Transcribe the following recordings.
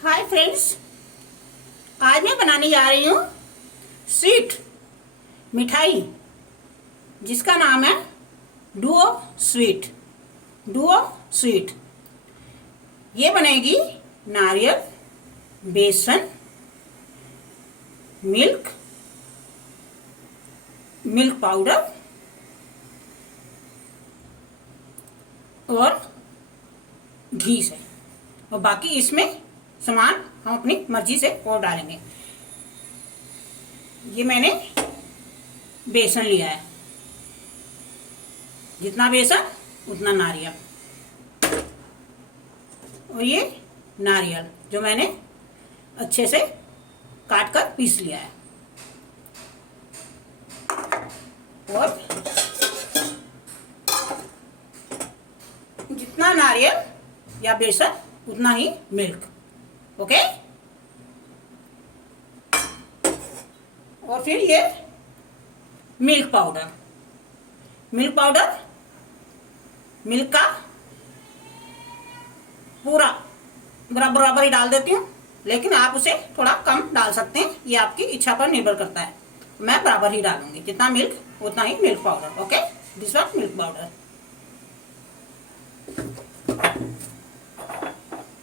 Hi friends, आज मैं बनाने जा रही हूँ स्वीट मिठाई जिसका नाम है डुओ स्वीट। डुओ स्वीट ये बनेगी नारियल, बेसन, मिल्क पाउडर और घी से, और बाकी इसमें सामान हम अपनी मर्जी से और डालेंगे। ये मैंने बेसन लिया है, जितना बेसन उतना नारियल, और ये नारियल जो मैंने अच्छे से काट कर पीस लिया है, और जितना नारियल या बेसन उतना ही मिल्क। ओके। और फिर ये मिल्क पाउडर मिल्क का पूरा बराबर ही डाल देती हूँ, लेकिन आप उसे थोड़ा कम डाल सकते हैं, ये आपकी इच्छा पर निर्भर करता है। मैं बराबर ही डालूंगी, जितना मिल्क उतना ही milk powder. Okay, this one milk powder.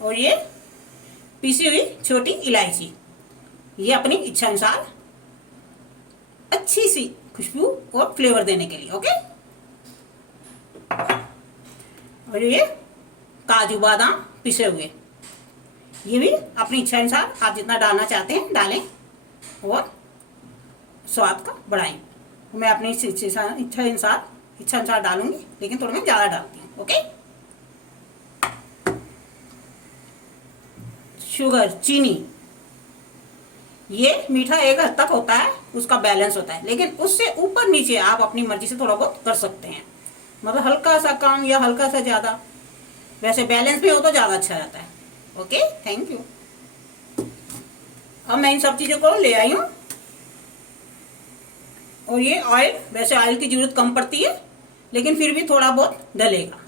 और ये पीसी हुई छोटी इलायची, ये अपनी इच्छा अनुसार अच्छी सी खुशबू और फ्लेवर देने के लिए। ओके। और ये काजू बादाम पिसे हुए, ये भी अपनी इच्छा अनुसार आप जितना डालना चाहते हैं डालें और स्वाद का बढ़ाएं। मैं अपनी इच्छा अनुसार डालूंगी, लेकिन थोड़ा मैं ज़्यादा डालती हूँ। ओके। शुगर, चीनी, ये मीठा एक हद तक होता है, उसका बैलेंस होता है, लेकिन उससे ऊपर नीचे आप अपनी मर्जी से थोड़ा बहुत कर सकते हैं, मतलब हल्का सा कम या हल्का सा ज़्यादा, वैसे बैलेंस में हो तो ज़्यादा अच्छा रहता है। Okay, thank you. अब मैं इन सब चीज़ों को ले आई हूँ, और ये ऑयल, वैसे ऑयल की जरूरत कम पड़ती है, लेकिन फिर भी थोड़ा बहुत डलेगा,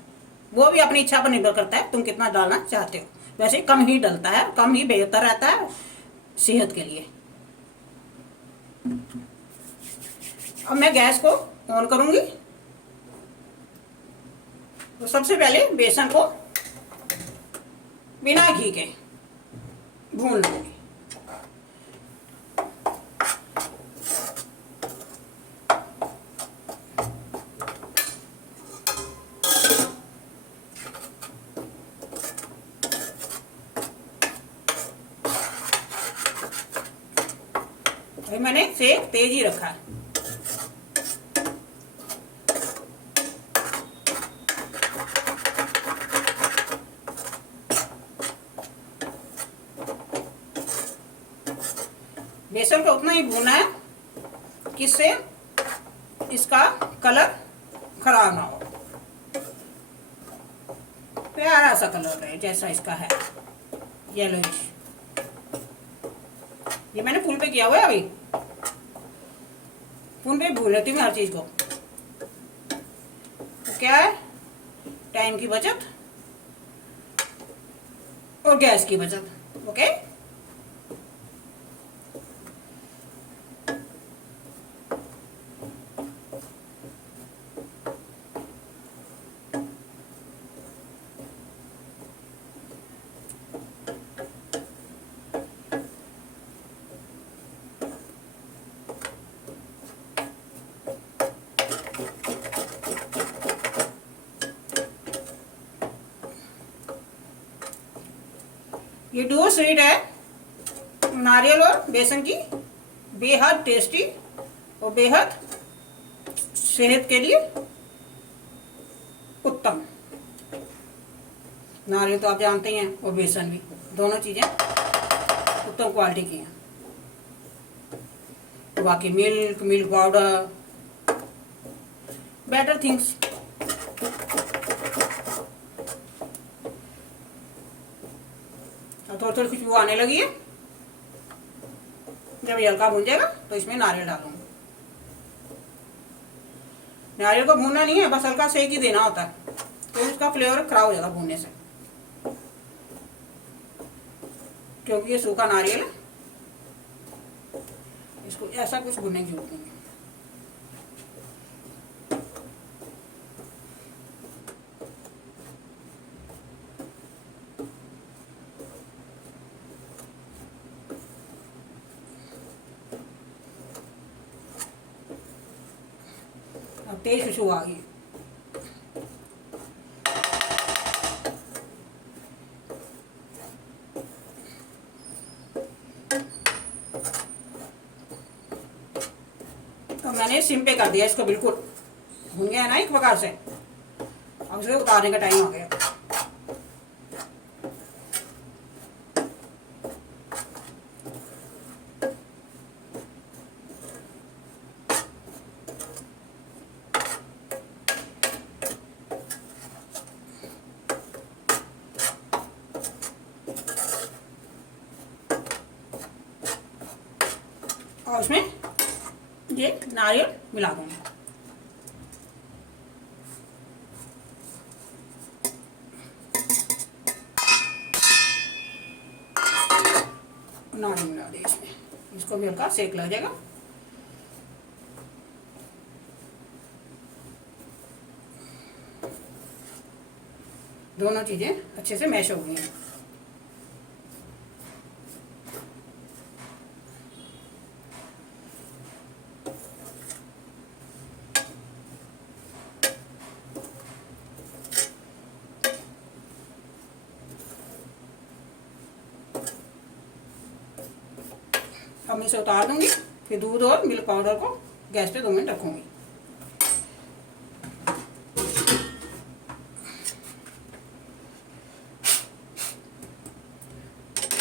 वो भी अपनी इच्छा पर निर्भर करता है तुम कितना डालना चाहते हो। वैसे कम ही डलता है, कम ही बेहतर रहता है सेहत के लिए। अब मैं गैस को ऑन करूंगी, तो सबसे पहले बेसन को बिना घी के भून लूंगी। अभी मैंने सेक तेज ही रखा है। बेसन को उतना ही भूनना है किससे इसका कलर खराब ना हो, प्यारा सा कलर रहे जैसा इसका है, येलोइश। ये मैंने फुल पे किया हुआ है, अभी फुल पे भून लेती हूँ हर चीज को। तो क्या है, टाइम की बचत और गैस की बचत। ओके। ये डुओ स्वीट है, नारियल और बेसन की, बेहद टेस्टी और बेहद सेहत के लिए उत्तम। नारियल तो आप जानते ही हैं, और बेसन भी, दोनों चीजें उत्तम क्वालिटी की हैं। तो बाकी मिल्क पाउडर, बेटर थिंग्स। थोड़ी थोड़ी खुशबू आने लगी है, जब ये हल्का भून जाएगा तो इसमें नारियल डालूंगी। नारियल को भूनना नहीं है, बस हल्का सेक ही देना होता है, तो उसका फ्लेवर खराब हो जाएगा भूनने से। क्योंकि ये सूखा नारियल है, इसको ऐसा कुछ भुनने की जरूरत नहीं है। अब तेज खुशबू आ गई। तो मैंने सिम पे कर दिया इसको, बिल्कुल भून गया है ना एक प्रकार से। अब इसको उतारने का टाइम आ गया। और उसमें ये नारियल मिला दूंगी। नारियल मिला दिया इसमें, इसको भी हल्का सेक लग जाएगा। दोनों चीजें अच्छे से मैश हो गई हैं। अब मैं इसे उतार दूंगी, फिर दूध और मिल्क पाउडर को गैस पे 2 मिनट रखूंगी।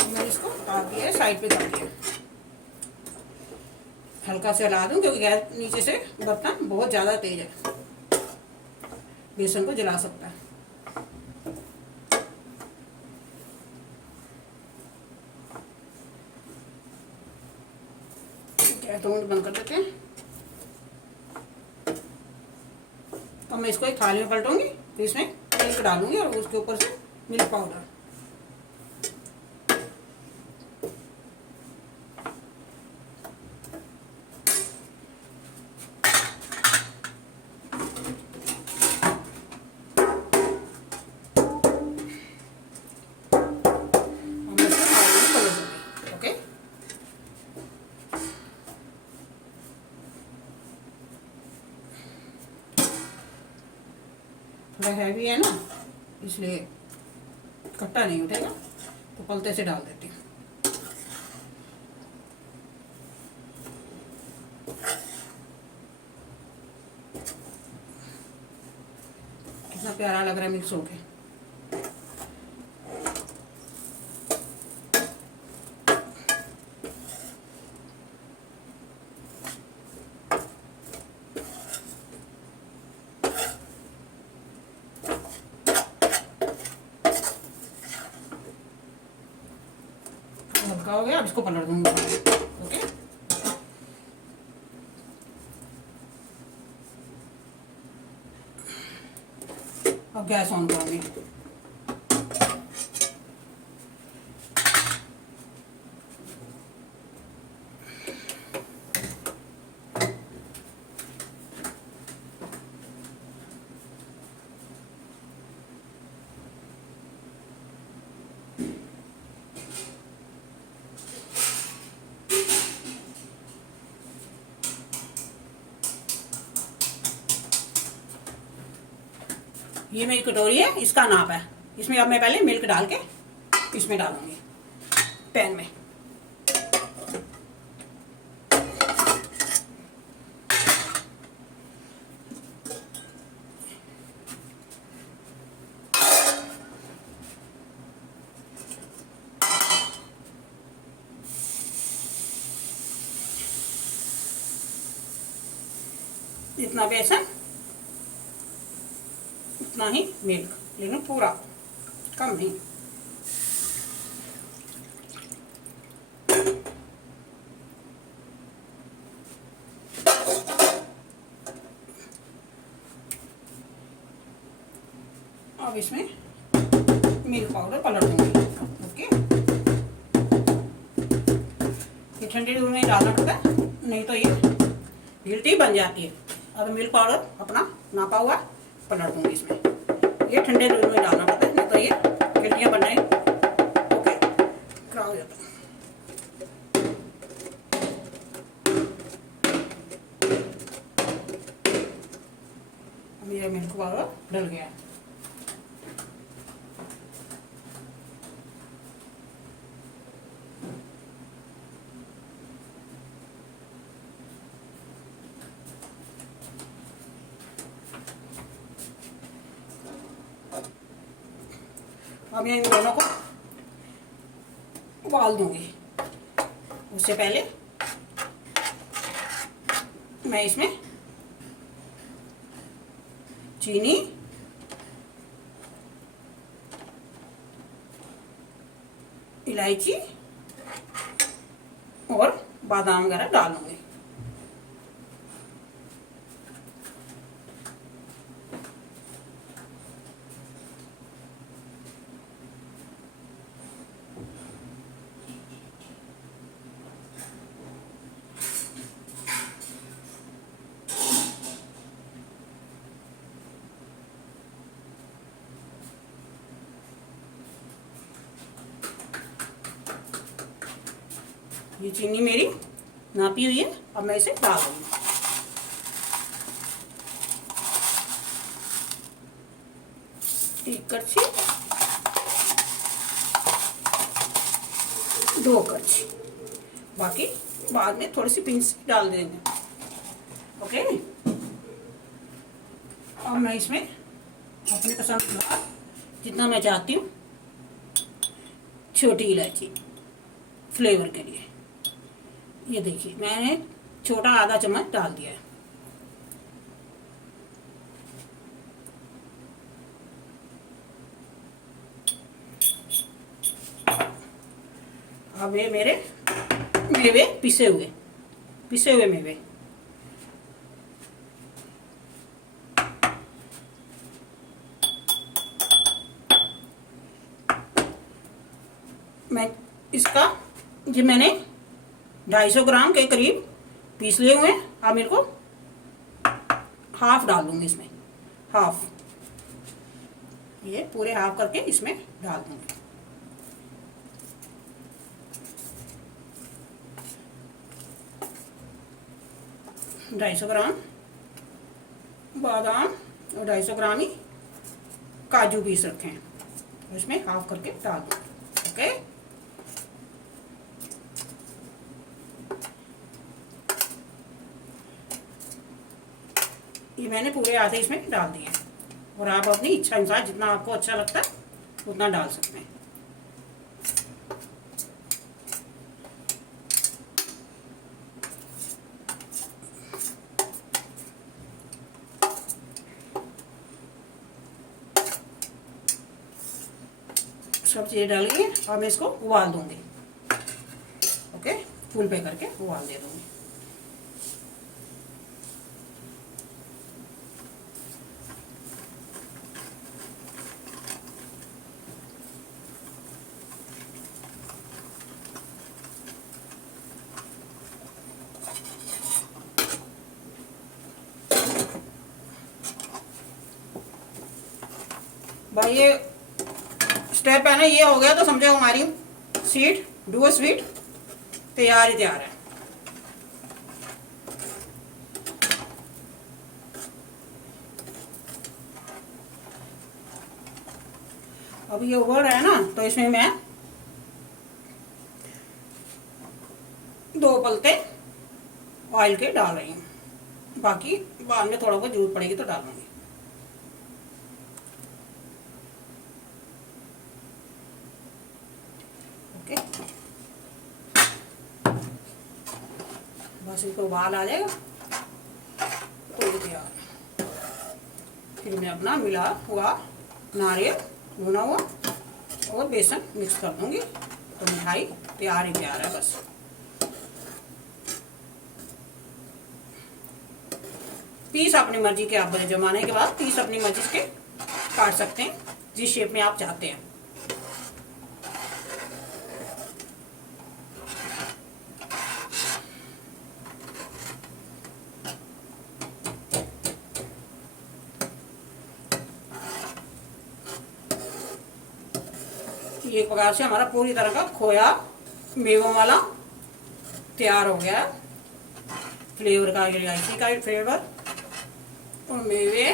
मैं इसको उतार दिया, साइड पे कर दिया। हल्का से हिला दूं क्योंकि गैस नीचे से बर्तन बहुत ज़्यादा तेज है, बेसन को जला सकता है। गैस 2 मिनट बंद कर देते हैं। अब मैं इसको एक थाली में पलटूंगी, तो इसमें मिल्क डालूंगी और उसके ऊपर से मिल्क पाउडर। थोड़ा हैवी है ना, इसलिए कट्टा नहीं उठेगा, तो पलते से डाल देती हूँ। कितना प्यारा लग रहा है मिक्स होके। हल्का हो गया, अब इसको पलट दूंगी। ओके, अब गैस ऑन करूंगी। ये मेरी कटोरी है, इसका नाप है। इसमें अब मैं पहले मिल्क डाल के इसमें डालूंगी पैन में। इतना बेसन, इतना ही मिल्क, लेकिन पूरा, कम नहीं। अब इसमें मिल्क पाउडर पलट दूंगी। ओके, ठंडे दूध में डालना पड़ता है, नहीं तो ये गिल्टी बन जाती है। अब मिल्क पाउडर अपना नापा हुआ पलट दूंगी इसमें। ये ठंडे दूध में डालना पड़ता है, नहीं तो ये गिल्टियाँ बन जाएंगी। ओके, खराब हो जाता है। अब ये मिल्क पाउडर डल गया है। अब मैं इन दोनों को उबाल दूंगी। उससे पहले मैं इसमें चीनी, इलायची और बादाम वगैरह डालूंगी। ये चीनी मेरी नापी हुई है, अब मैं इसे डाल दूंगी। एक कड़छी, 2 कड़छी, बाकी बाद में थोड़ी सी पिंच डाल देंगे। ओके, अब मैं इसमें अपनी पसंद का जितना मैं चाहती हूँ छोटी इलायची फ्लेवर के लिए, ये देखिए मैंने छोटा आधा चम्मच डाल दिया है। अब ये मेरे मेवे पिसे हुए मेवे, मैं इसका जी मैंने 250 ग्राम के करीब पीस लिए हुए हैं। अब मेरे को हाफ डाल दूंगी इसमें, हाफ, ये पूरे हाफ करके इसमें डाल दूंगी। ढाई सौ ग्राम बादाम और 250 ग्राम ही काजू पीस रखे हैं, इसमें हाफ करके डाल दूंगी। ओके, ये मैंने पूरे आधे इसमें डाल दिए, और आप अपनी इच्छा अनुसार जितना आपको अच्छा लगता है उतना डाल सकते हैं। सब चीज़ें डाल गई, अब मैं इसको उबाल दूंगी। ओके, फुल पे करके उबाल दे दूंगी। भाई ये स्टेप है ना, ये हो गया तो समझो हमारी स्वीट डुओ स्वीट तैयार है। अब ये उबल रहा है ना, तो इसमें मैं 2 पलते ऑयल के डाल रही हूँ, बाकी बाद में थोड़ा बहुत जरूरत पड़ेगी तो डालूंगी। ओके, बस इसको उबाल आ जाएगा तो तैयार। फिर मैं अपना मिला हुआ नारियल भुना हुआ और बेसन मिक्स कर दूंगी, तो मिठाई तैयार ही तैयार है। बस पीस अपनी मर्जी के, आप जमाने के बाद पीस अपनी मर्जी के काट सकते हैं जिस शेप में आप चाहते हैं। ये एक प्रकार से हमारा पूरी तरह का खोया मेवों वाला तैयार हो गया। फ्लेवर का इलायची का फ्लेवर और मेवे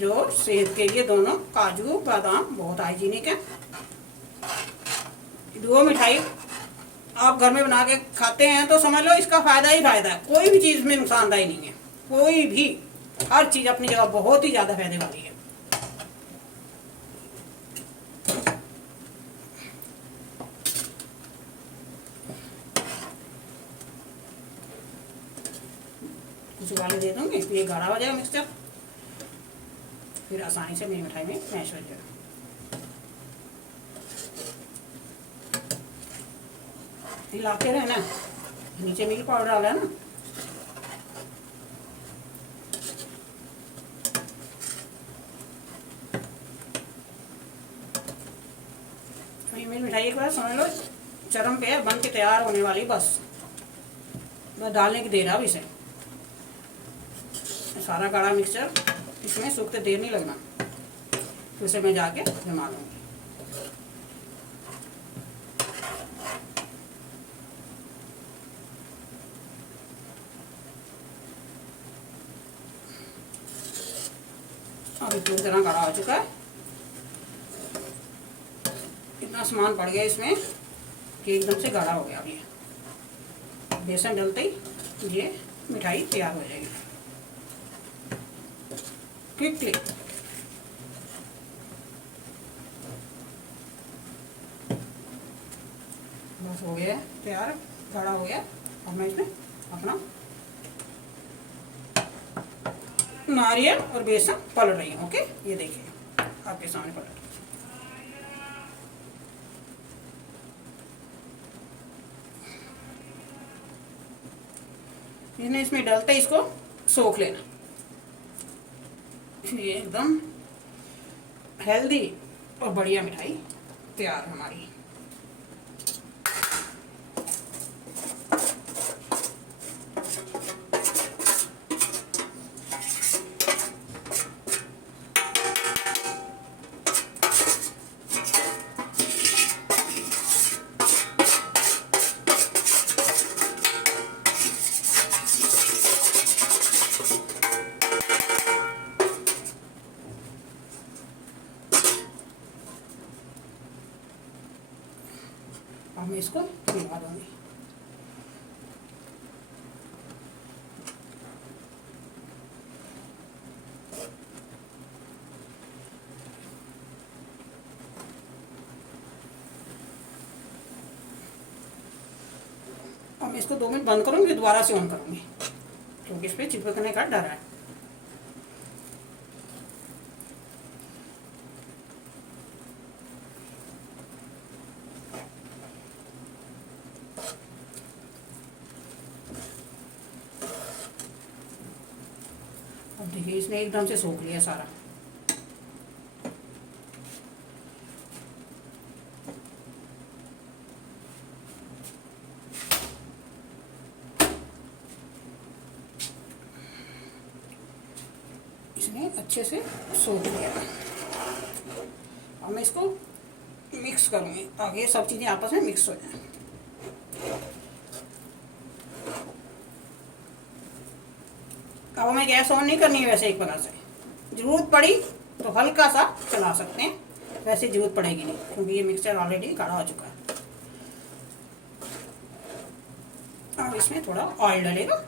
जो सेहत के लिए दोनों, काजू बादाम बहुत हाइजीनिक है। डुओ मिठाई आप घर में बना के खाते हैं तो समझ लो इसका फायदा ही फायदा है, कोई भी चीज़ में नुकसानदायी नहीं है, कोई भी, हर चीज़ अपनी जगह बहुत ही ज़्यादा फायदे वाली है। कुछ वाले दे दूंगी ये गाढ़ा हो जाएगा मिक्सचर, फिर आसानी से मेरी मिठाई में मैश हो जाएगा। हिलाते रहना, नीचे मिल्क पाउडर डाला है ना, मेरी मिठाई एक बार समझ लो चरम पे है, बन के तैयार होने वाली, बस डालने की देर है अब इसे। सारा गाढ़ा मिक्सचर इसमें सूखते देर नहीं लगना, तो इसे मैं जाके जमा लूँगी। अभी पूरी तरह गाढ़ा हो चुका है, इतना सामान पड़ गया इसमें कि एकदम से गाढ़ा हो गया। अब ये बेसन डलते ही ये मिठाई तैयार हो जाएगी क्विकली। बस हो गया तैयार, गाढ़ा हो गया। अब मैं इसमें अपना नारियल और बेसन पलट रही हूँ। ओके, ये देखिए आपके सामने पलट। इसमें डलते इसको सोख लेना, ये एकदम हेल्दी और बढ़िया मिठाई तैयार है हमारी। अब मैं इसको मिला दूंगी। अब मैं इसको 2 मिनट बंद करूंगी, दोबारा से ऑन करूंगी क्योंकि इस पर चिपकने का डर है। अब देखिए इसने एकदम से सोख लिया सारा। इसने अच्छे से सोख लिया। अब मैं इसको मिक्स करूँगी ताकि सब चीज़ें आपस में मिक्स हो जाएं। अब हमें गैस ऑन नहीं करनी है, वैसे एक प्रकार से ज़रूरत पड़ी तो हल्का सा चला सकते हैं, वैसे ज़रूरत पड़ेगी नहीं क्योंकि ये मिक्सचर ऑलरेडी गाढ़ा हो चुका है। अब इसमें थोड़ा ऑयल डलेगा।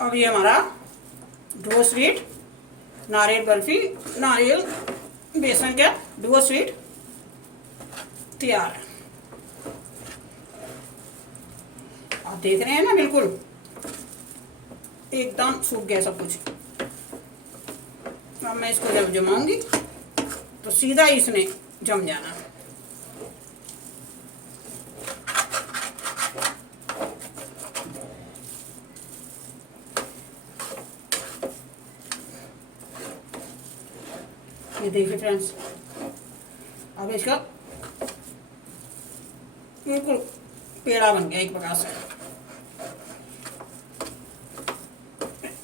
अब ये हमारा डुओ स्वीट नारियल बर्फी, नारियल बेसन का डुओ स्वीट तैयार है। आप देख रहे हैं ना, बिल्कुल एकदम सूख गया सब कुछ। अब मैं इसको जब जमाऊंगी तो सीधा ही इसने जम जाना। ये देखिए फ्रेंड्स, अब इसका बिल्कुल पेड़ा बन गया एक प्रकार से।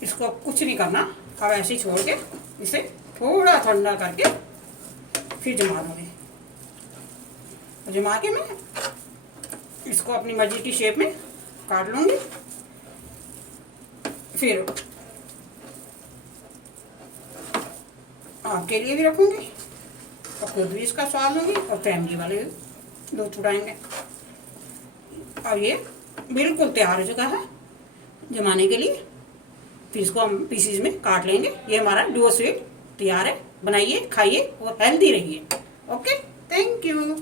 इसको कुछ नहीं करना, अब ऐसे ही छोड़ के इसे थोड़ा ठंडा करके फिर जमा दूँगी। जमा के मैं इसको अपनी मर्जी की शेप में काट लूँगी, फिर आपके लिए भी रखूँगी और खुद भी इसका स्वाद लूँगी और फैमिली वाले भी लुत्फ उठाएंगे। अब ये बिल्कुल तैयार हो चुका है जमाने के लिए। फिर इसको हम पीसीज में काट लेंगे। ये हमारा डुओ स्वीट तैयार है। बनाइए, खाइए और हेल्दी रहिए। Okay, thank you.